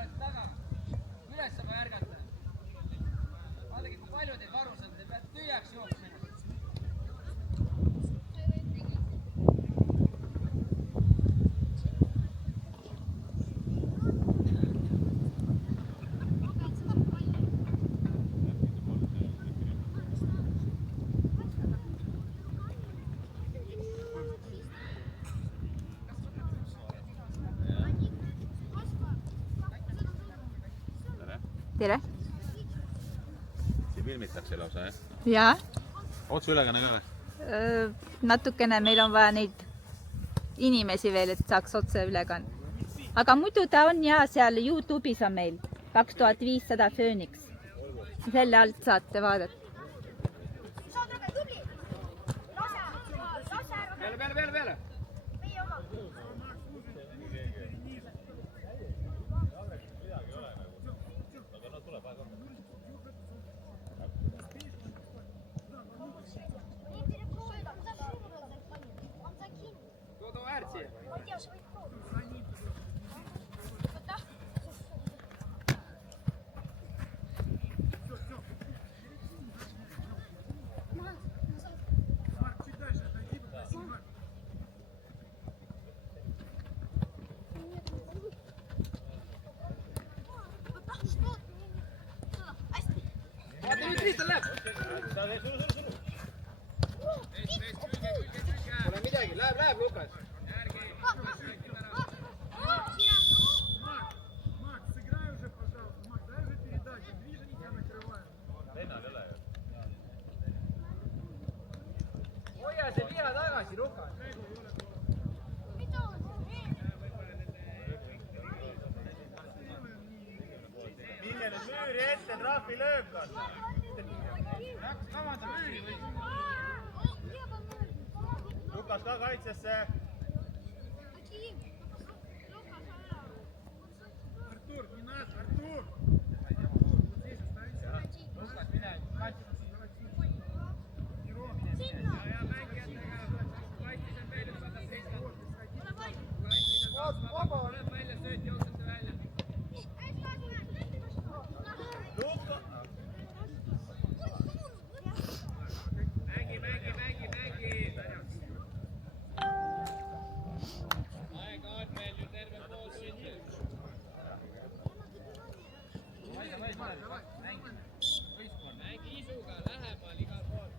olete taga. Üles saab ärgata. Vaadake, kui palju teil varus on, te peate tühjaks jooksma. Tere! Siin filmitakse lausa, jah? Jaa. Otseülekanne ka või? Natukene meil on vaja neid inimesi veel, et saaks otse ülekanne. Aga muidu ta on ja seal YouTube'is on meil 2500 Phoenix. Selle alt saate vaadata. Peale! Kristian läheb! Pole midagi, läheb Lukas! Hoia see viha tagasi, Lukas! Minne nüüd müüri ette, trahvi löökas! Kavanda müüri või? Lukas ka kaitsesse! Artur, nii näed, Artur! Lukas, mine, kaitsi! Ja mängijatega kaitsis on meil üks saada Kristjan. Kaitsis on vaba, oled välja, sööd, jooksete välja. Lukas! Mängi! Aega on meil ju terve pool tundi. Mängi isuga lähemal igal pool.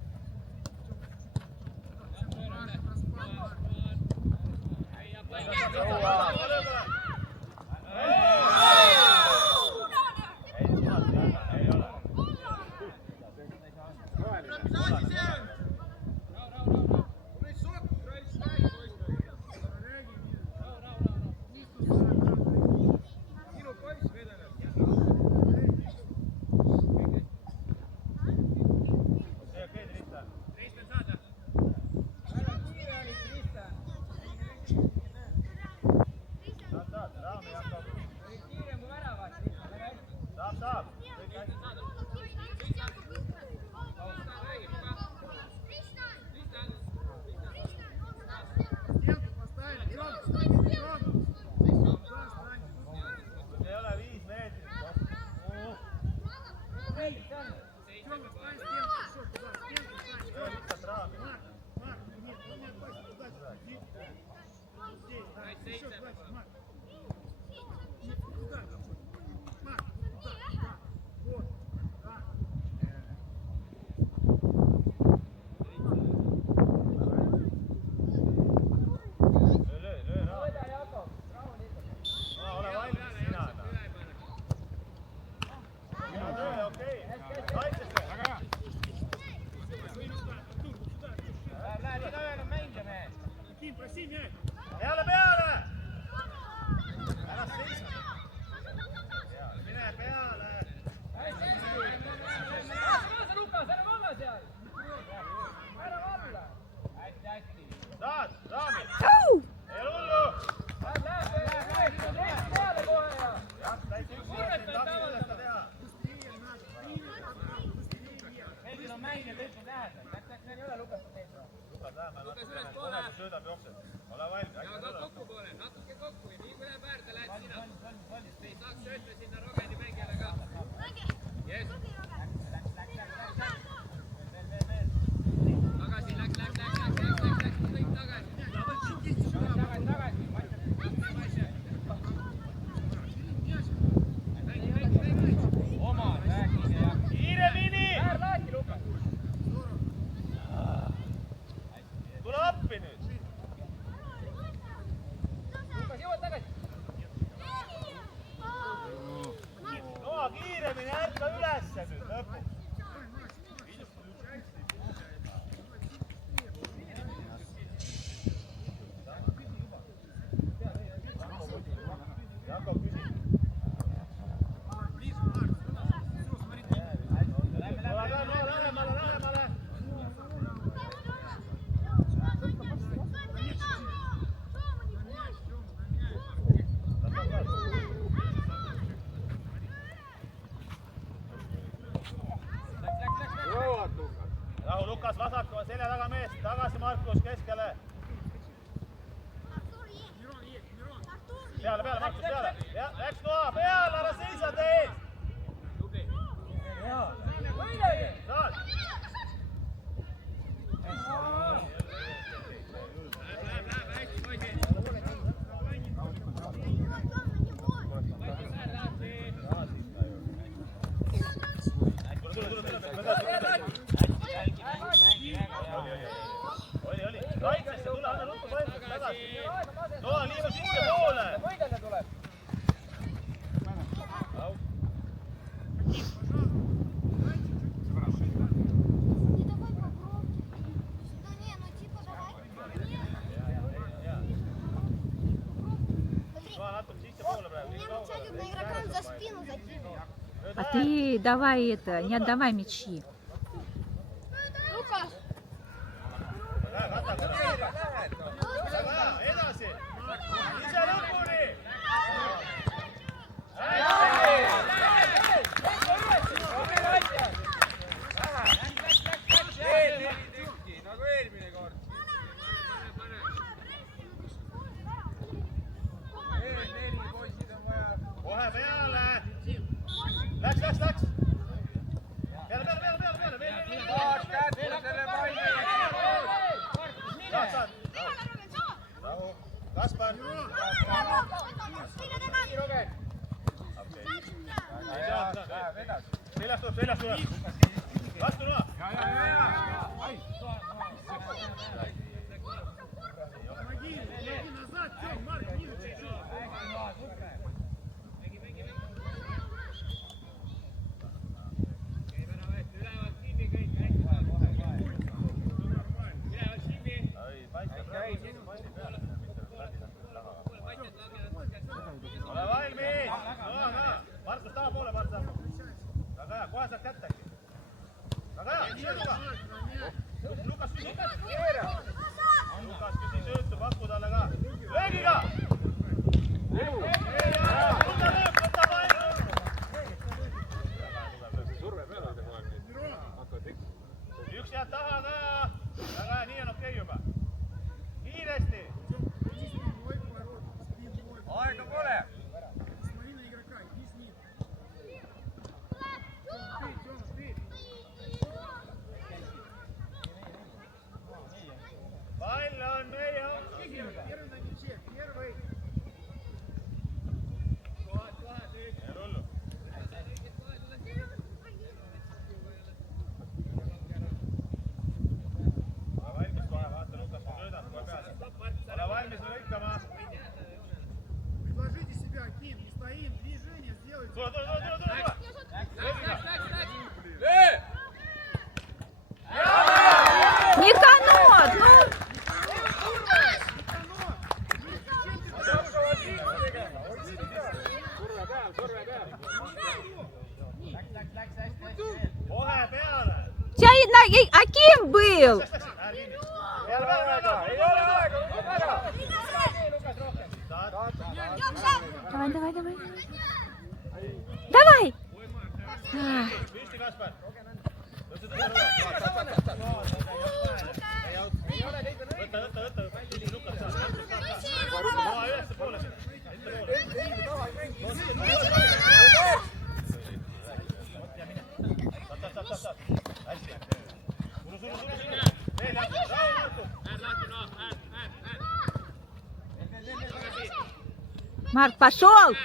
Söödab jookseb. Ole valmis. Ja ka kokku poole, natuke kokku ja nii kui läheb äärde, lähed sina. Ei saaks sööta Markus keskele. Peale, Markus, peale. Läks noa peale, ära seisa tee. Saad. Oli. Kaitsesse tule, anna ruttu paljast tagasi. Noa, liigu sisse poole. Võidelda tuleb. А ты давай это, не отдавай мячи. Läks. Saad. Kaspar. Seljas tuleb. Vastu noa. Ole valmis! Markus taha poole panna. Väga hea, kohe saad kätte äkki. Väga hea, ise luga. Lukas küsi. Lukas küsi söötu, paku talle ka. Löögiga! Võta palju! Surve peale hoida kogu aeg neid. Hakkavad eks. Üks jääb taha ka. Väga hea, nii on okei juba. Kiiresti! Aega pole. Pall on meie. Ole valmis lõikama. Предложите себя, Ким, не стоим, движение сделайте. Tule. Никанор, ну! Surve peal. Kohe peale. А кем был? Peale. Ei ole aega, Lukas ära. Давай. Давай! Püsti, Kaspar. Võta. Lukas saab. Maa ülesse poole sinna. Saab. Hästi. Suru. Veel läbi. Марк, пошел!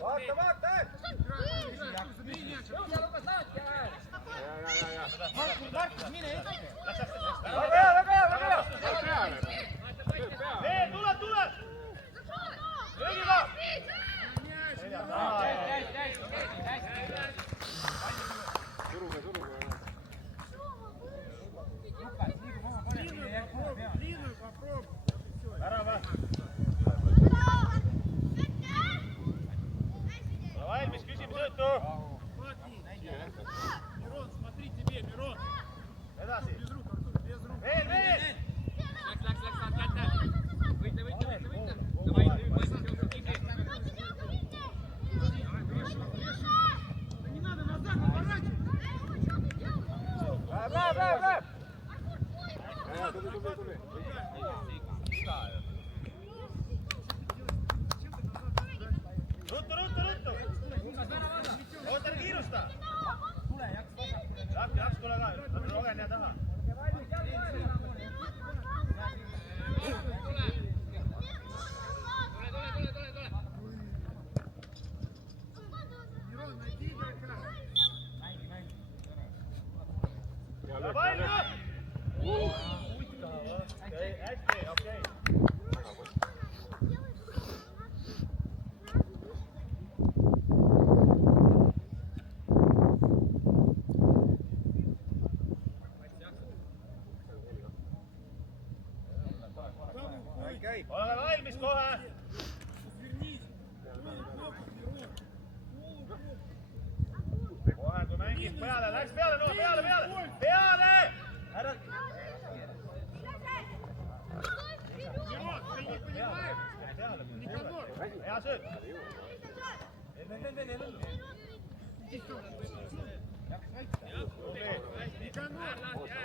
Vaata. Markus, mine ette. Väga hea. Tule! Löögiga! Suruge. Длинную попробуй. Värava. Ole valmis, küsime söötu. Мирон, смотри тебе, Мирон. Edasi. Ruttu! Oota, kiirusta! Jaks, tule ka, Rogen jää taha. Ole valmis kohe! Kohe kui mängib peale, läks peale, Noa, peale! Ära! Hea sööt! Никанор,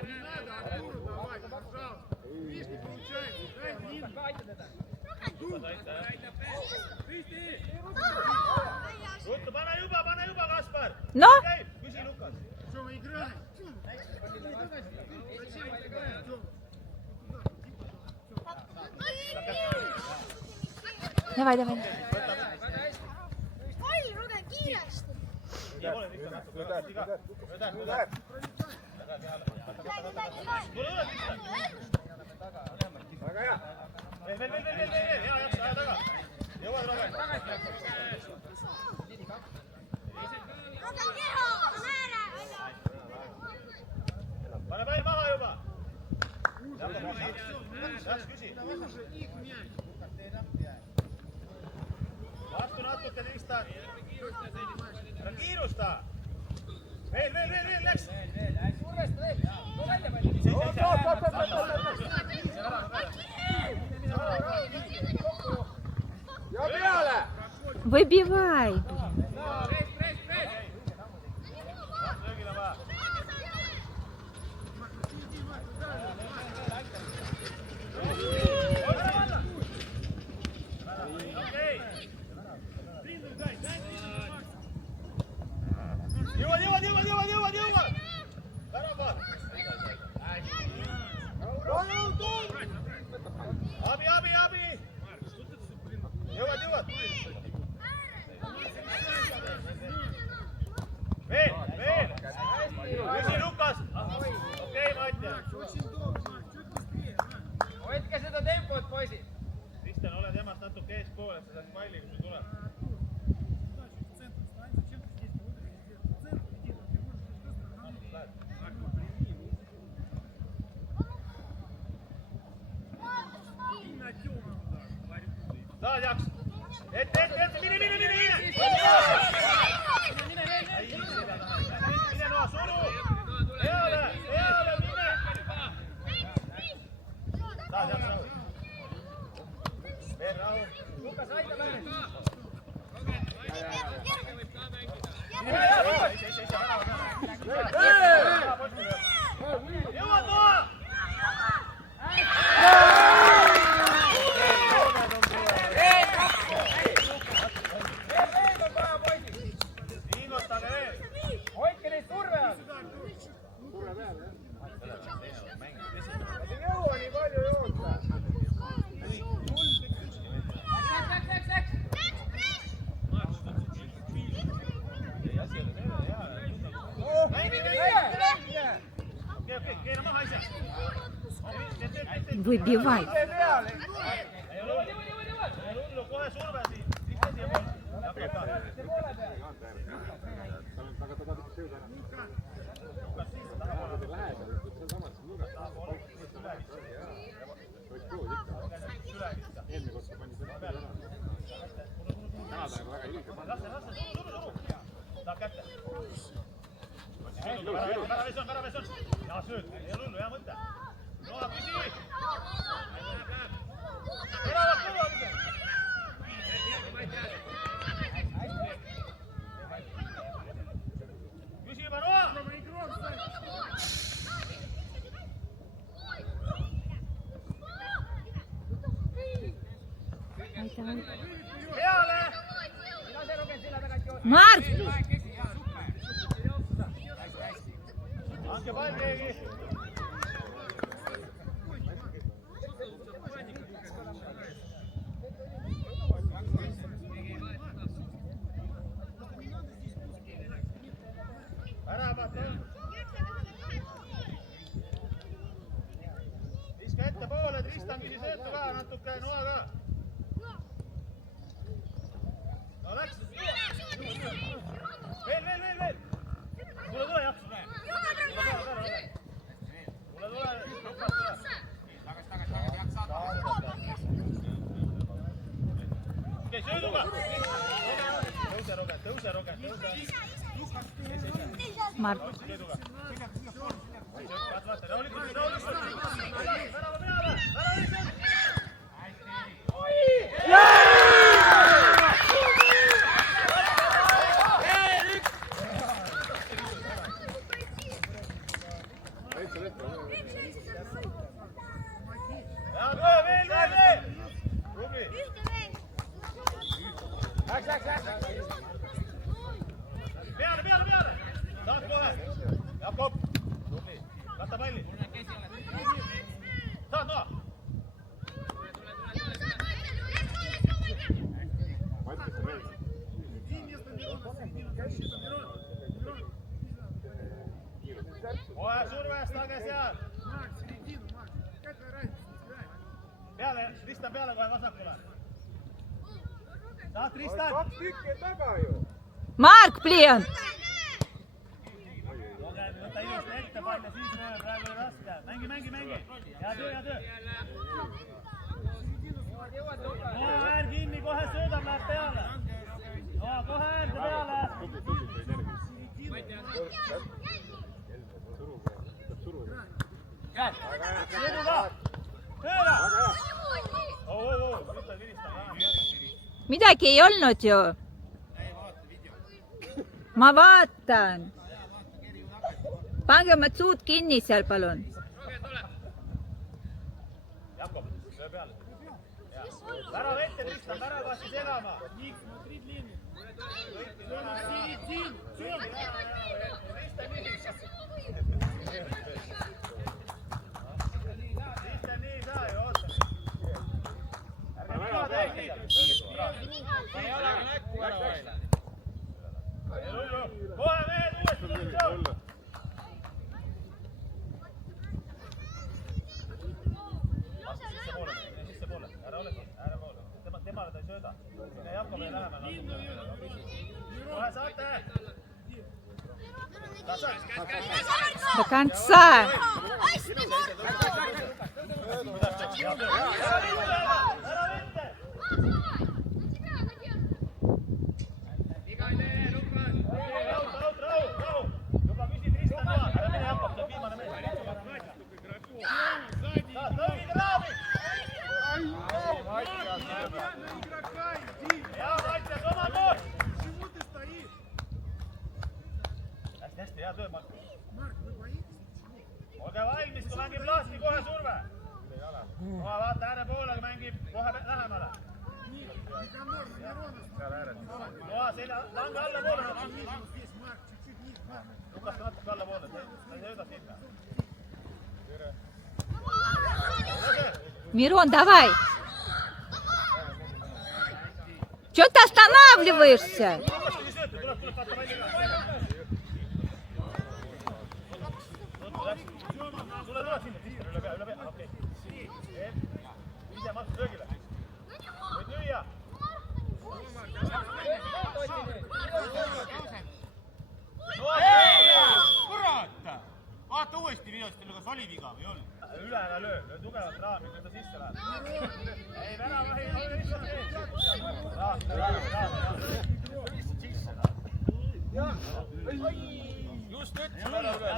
не надо, Артуру давай, пожалуйста. Видишь, не получается, дай длинный. Ruttu, pane juba, Kaspar! noh, Küsi Lukas! Тёма, играй! Зачем играешь, Тёма? davai. Oi, Rogen kiiresti! Väga hea! Veel, hea jaks, aja taga! Jõuad, Rogen! Rogen keha, ääre! Pane päi maha juba! Jaks, küsi! Vastu natuke, Tristan! Ära kiirusta! Veel, läks! Ja peale! Выбивай! Löögile vaja! Okei! Jõuad! Värapaar! Abi! Jõuad! Veel! Küsi Lukas! Okei, Matja! Hoidke seda tempot, poisid! Kristjan, ole temast natuke eespool, et sa saad palli, kui sul tuleb. Saad jaks! Ette! Mine! Mine Noa, suru! Peale, mine! Saad jaks rahu! Veel rahu! Lukas, aita läbi! Jõuad Noa! Viimastage veel! Hoidke neid surve all! Ei jõua nii palju joota. Okei, keera maha ise! Выбивай! Ei ole hullu, kohe surve siin! Ikka siia poole! Aga ta tahab ikka sõuda ära. Lähedal, sealsamas nurgas. Võiks proovida ikka. Eelmine kord pani seda ära. Täna ta väga hiljem. Lase, suru! Tahab kätte! Väraves on! Hea sööd, ei ole hullu, hea mõte! Noa, küsi! Teravad kõrvalised! Küsi juba Noa! peale! Mark! Andke pall keegi! Väravat on! Viska ette poole, Tristan küsi söötu ka, natuke noa ka! No läks! Veel! Tule jaksu! Tule! Okei, sööduga! Tõuse, Rogen! Mark. Sööduga! Vaata, rahulikult! Värava peale! Veel! Tubli! Peale! Saad kohe! Jakob! Tubli! Katta palli! Saad noa! Kohe survestage seal! Peale, Tristan peale kohe vasakule! Saad Tristan! 2 tükki taga ju! Mark, pliiant! Võta ilusti ette panna, siis löö, praegu oli raske. Mängi! Hea töö! Noa äär kinni, kohe söödab, läheb peale. Noa, kohe äärde peale. Sõiduga! Pööra! Midagi ei olnud ju. Ma vaatan. Pange oma suud kinni seal, palun. Jakob, löö peale. Värava ette, Tristan, värava vasti segama. Tristan, nii ei saa ju, oota. Ärge viga tehke seal. Pane jalaga näkku värava ette. Kohe veel uuesti positsioon. Sissepoole, ära ole poole. Temale ta ei sööda. Sinne Jakobile lähemale. Kohe saate! До конца. Juba küsi Tristan noa, ära mine Jakob, see on viimane mees. Saad lõõgid raami! Hea Matjas, oma pool! Hästi, hea töö, Mark. Olge valmis, kui mängib Laasti, kohe surve. Kohe vaata ääre poole, mängib kohe lähemale. Kohe selja, lange alla poole. Lukas ka natuke alla poole, ta ei sööda sinna. Мирон, давай. Чё ты останавливаешься? Vaata uuesti videost, kas oli viga või ei olnud. Üle ära löö tugevalt raami, kui ta sisse läheb. Ei, värava ei ole lihtsalt ees. Just ütlesin ära üle.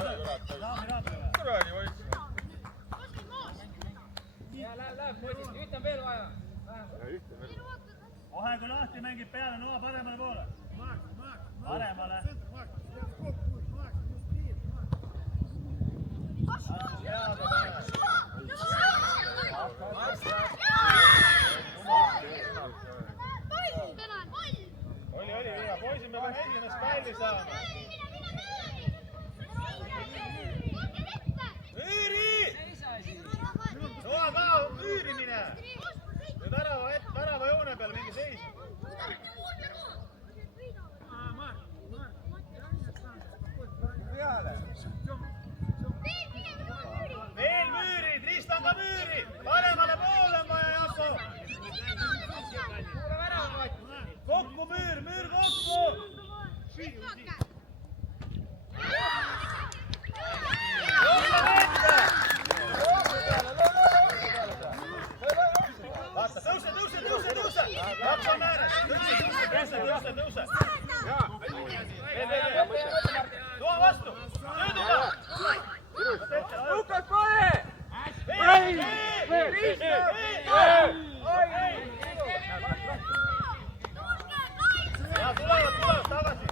Kuradi võitsin. Läheb, poisid, üht on veel vaja. Kohe kui Lahti mängib peale, noa paremale poole. Paremale. Ja, tulevad tagasi.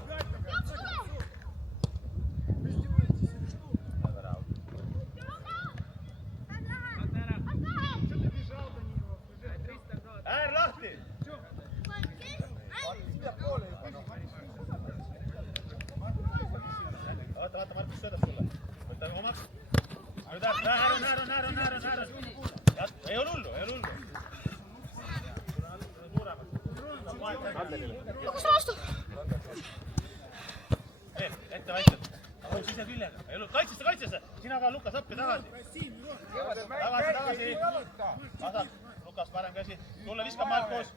Äär lahti. Vaata, Markus söödab sulle. Võta omaks. Nüüd äär. Ei ole hullu. Lukas vastu! Ette vaikselt. Sise küljega. Kaitsesse. Sina ka, Lukas, appi tagasi. Tagasi. Vasak. Lukas, parem käsi. Tulle viskab Markus.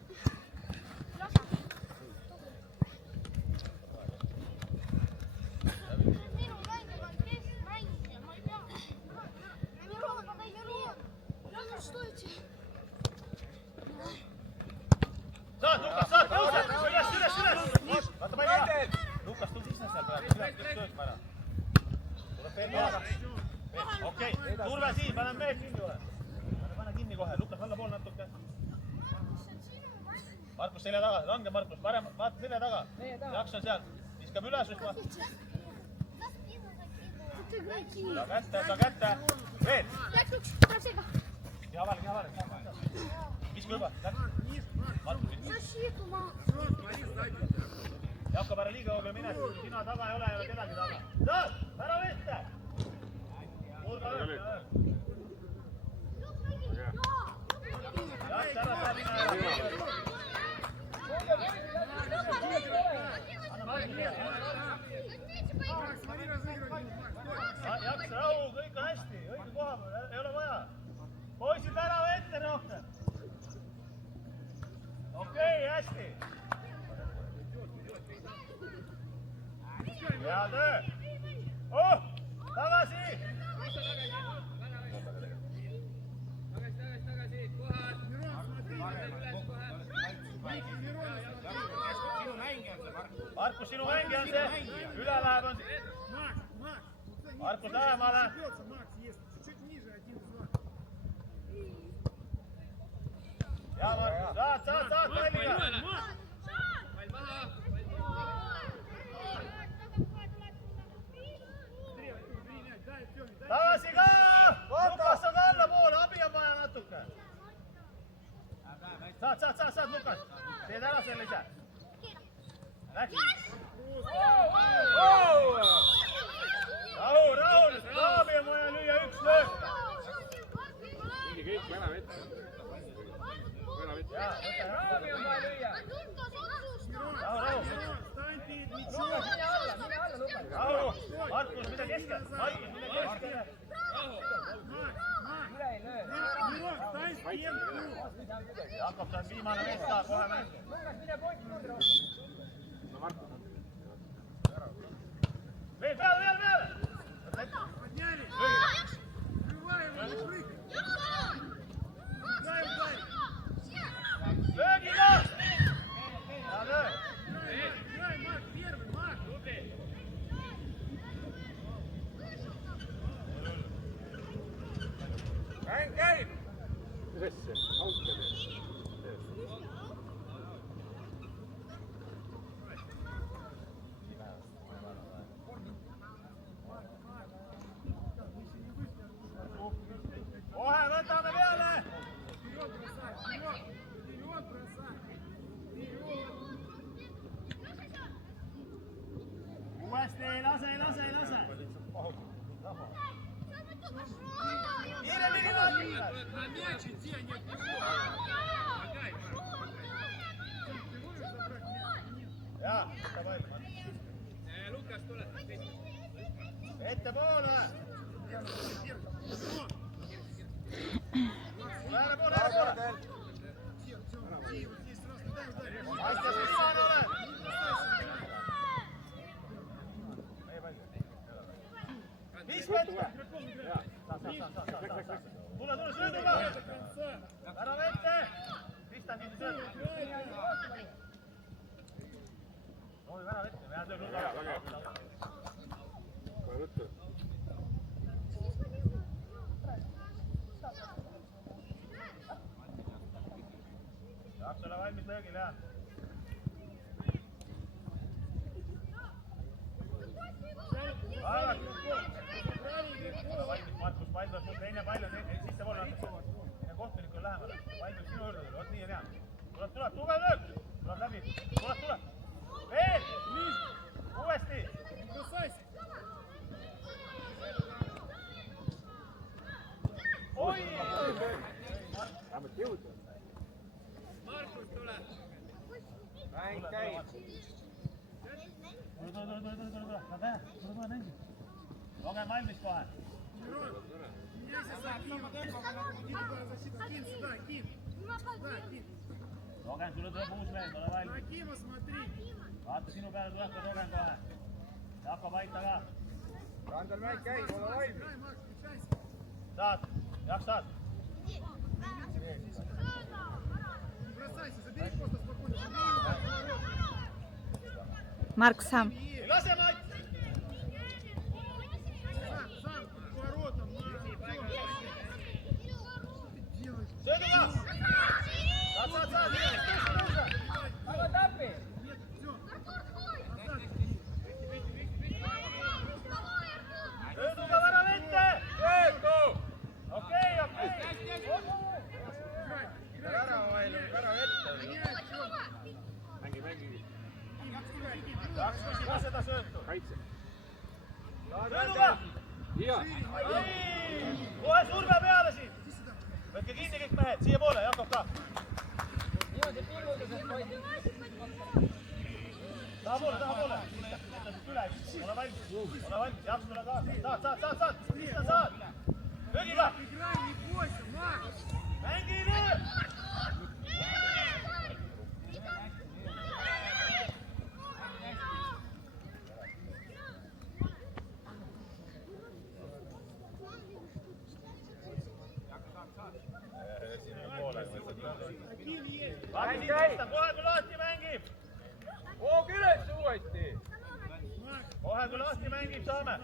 Saad, tõuse! Üles! Vaata palju jah! Lukas, tõuse ise seal praegu, tööd ära. Tuleb veel maada. Okei, turve siin, pane mees kinni ole. Pane kinni kohe, Lukas alla pool natuke. Markus selja taga, lange Markus, parem, vaata selja taga. Jaks on seal, viskab üles üsma. Saa kätte. Veel! Ja avalik. Viska juba, Jakob, ära liiga hoogel mine, sina taga ei ole kedagi taga. Saad, ära vette! Jaks, ära saa mine ära. Jaks, rahu, kõik on hästi, õige koha peal, ei ole vaja. Poisid ära vette rohkem. Okei, hästi. Hea töö. Tagasi. Tagasi, kohal. Markus, sinu mängija on see. Üle läheb on see. Markus lähemale. Ja Markus, saad palliga. Pall maha. Tagasi ka! Lukas on allapoole, abi on vaja natuke. Saad, Lukas. Teed ära selle ise. Läks. Rahu, abi on vaja lüüa üks löök. Mingi kõik värav ette. Raavi on vaja lüüa. Rahu. Markus, mida keskel? Üle ei löö. Jakob, see on viimane mees ka, kohe mängi. Lukas, mine pointi juurde. No Markus. Veel peale! Löögiga! Hea löö! Mäng käib! Mis asja? Auto teed. Kohe võtame peale! Uuesti, ei lase! Kiiremini vaata! Jaa, võta pall. Lukas, tule. Ettepoole! Ära poole! Asjas viimane ole! Viis võtta! Tule sööduga! Ära vette! Pistan siin söödu! Noovi ära vette, me jääd lööb. Kohe võtta. ole valmis löögil, jah. Ole valmis, Markus, pall tuleb sul teine pall on sisse poole natuke. Ja kohtunik on lähemale. Pall võib sinu juurde tulla, vot nii on hea. Tuleb, tugev löök. Tuleb läbi. Tuleb. Veel! Uuesti! Oi! Markus tuleb. Mäng käib. Tule, mängi. Loge valmis kohe. Logen, sulle tuleb uus mees, ole valmis. Vaata sinu peale tuleb ka Logen kohe. Jakob aita ka. Randel mäng käib, ole valmis. Saad, jaksad. Mark Sam. Lase Mait! Sööduga! Saad! Aga täppi! Sööduga vara vette! Söödu! Okei! Ära vahel, ära ette. Mängi. Tahaks ka seda söötu. Kaitse. Sööduga! Kohe surve peale siin! Võtke kinni kõik mehed, siia poole, Jakob ka! Niimoodi pilluduses hoidin. Taha poole! Üle, ole valmis, jaks tule kaasa! Saad! Löögiga! Mängi nüüd! Kohe kui lahti mängib! Hoog üles uuesti! Kohe kui lahti mängib, saame!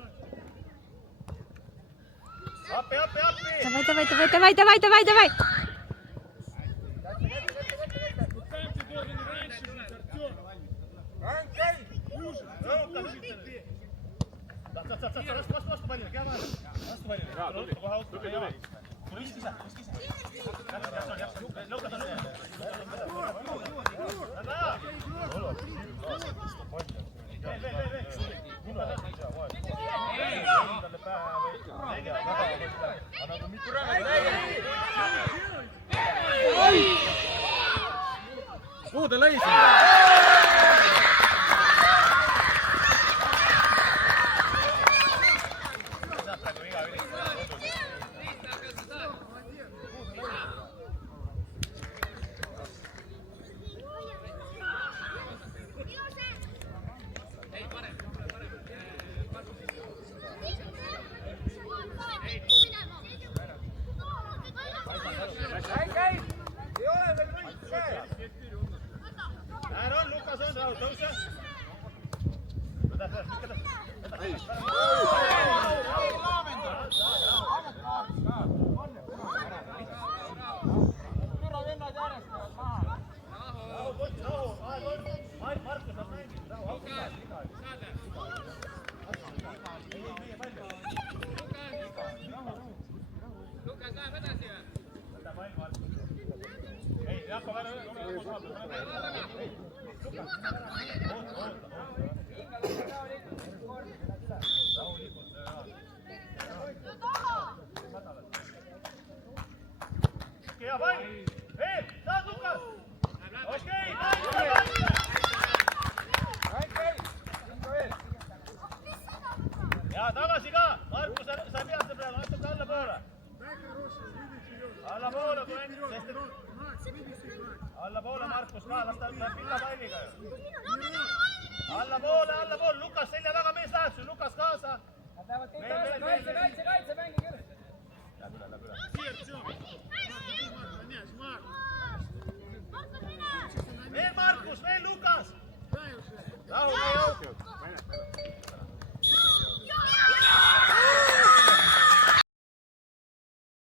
Appi! Давай! Mäng käib. Vastu pallile, käe vahele! Vastu pallile! Kohe auto, kohe java! Viski ise! Lõukas on lõukas! Kuhu ta lõi sinna? Lukas läheb edasi või? Ei, Jakob, ära hea pall! Veel! Saad, Lukas! Okei! Ja tagasi ka! Markus, sa ei pea seda peale, astuge allapoole! Allapoole, kui enne, sest et... Allapoole, Markus ka, las ta läheb pillapalliga ju! Allapoole, Lukas selja taga mees läheb sul, Lukas kaasa! Kaitse, mängi küll! Läheb üle. Veel Markus, veel Lukas! Rahu!